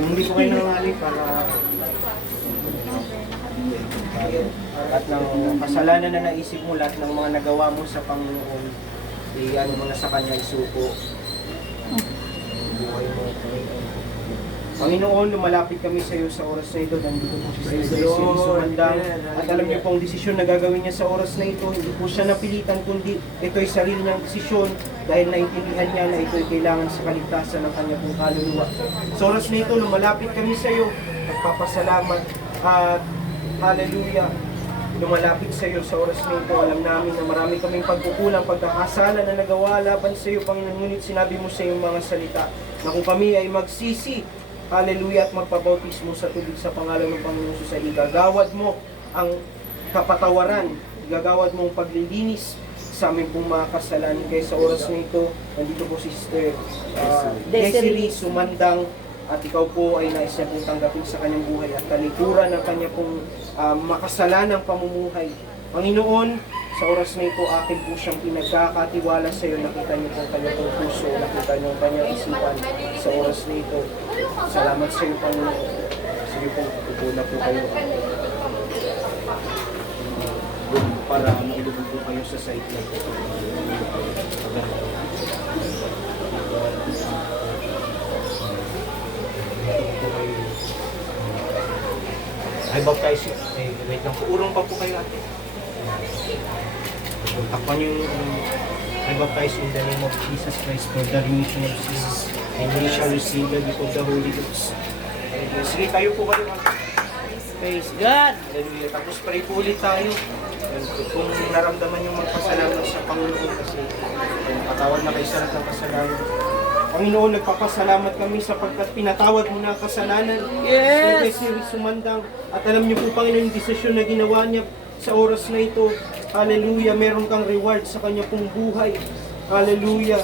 Hindi ko kayo nangali para lahat ng kasalanan na naisip mo, lahat ng mga nagawa mo sa Panginoon, ano mo na sa Kanya, isuko. Buhay mo, Panginoon, lumalapit kami sa iyo sa oras na ito. Nandito po si Sister Daisy sumandang. At alam niyo po ang desisyon na gagawin niya sa oras na ito. Hindi po siya napilitan, kundi ito'y sarili niyang desisyon dahil naintindihan niya na ito'y kailangan sa kaligtasan ng kanya pong kaluluwa. Sa oras na ito, lumalapit kami sa iyo. Nagpapasalamat at hallelujah. Lumalapit sa iyo sa oras na ito. Alam namin na marami kaming pagkukulang, pagkakasala na nagawa laban sa iyo, Panginoon. Ngunit sinabi mo sa iyong mga salita na kung kami ay magsisi, hallelujah, at magpabautismo sa tubig sa pangalan ng Panginoon Jesus, ay igagawad mo ang kapatawaran, igagawad mo ang paglilinis sa aming pong mga kasalanan. Kaya sa oras na ito, nandito po si Sister Desiree sumandang, at ikaw po ay nais niya pong tanggapin sa kanyang buhay at talikuran ng kanya pong makasalanang pamumuhay. Panginoon, sa oras na ito, akin po siyang pinagkakatiwala sa iyo. Nakita niyo po ang kanyang puso, nakita niyo ang kanyang isipan sa oras na ito. Salamat sa iyo, Panginoon. Sa iyo po, tutula po kayo. Para mailubog po kayo sa site na ito. Ay, baptize yun. Wait lang po. Urong pa po kayo, ate. Takpan yung I baptize in the name of Jesus Christ for the remission of sins, and we shall receive the gift of the Holy Ghost. Sige, tayo po kayo. Praise God! Hallelujah. Tapos pray po ulit tayo. Kung naramdaman yung magpasalamat sa Panginoon kasi patawad na kayo sa lahat ng kasalanan. Panginoon, nagpapasalamat kami sapagkat pinatawad mo na ang kasalanan. Yes! Sir sumandang. At alam niyo po, Panginoon, yung desisyon na ginawa niya sa oras na ito. Hallelujah, meron kang reward sa kanya pong buhay. Hallelujah.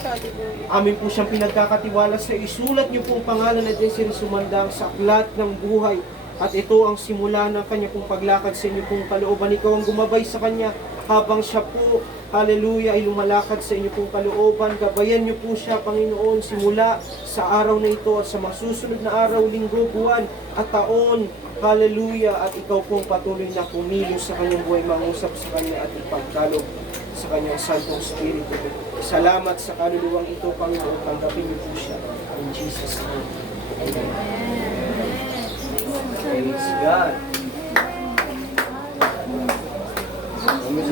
Amin po siyang pinagkakatiwala sa isulat niyo pong pangalan na Desiree sumandang sa aklat ng buhay. At ito ang simula ng kanya pong paglakad sa inyo pong kalooban. Ikaw ang gumabay sa kanya habang siya po, hallelujah, ay lumalakad sa inyo pong kalooban. Gabayan niyo po siya, Panginoon, simula sa araw na ito at sa masusunod na araw, linggo, buwan at taon. Hallelujah. At ikaw pong patuloy na kumilos sa kanyang buhay, mangusap sa kanya at ipagkalog sa kanyang Santong Espiritu. Salamat sa kaluluwang ito, Panginoon. Tanggapin niyo po siya. In Jesus' name. Amen. Praise God.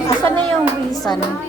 Asan na yung reason?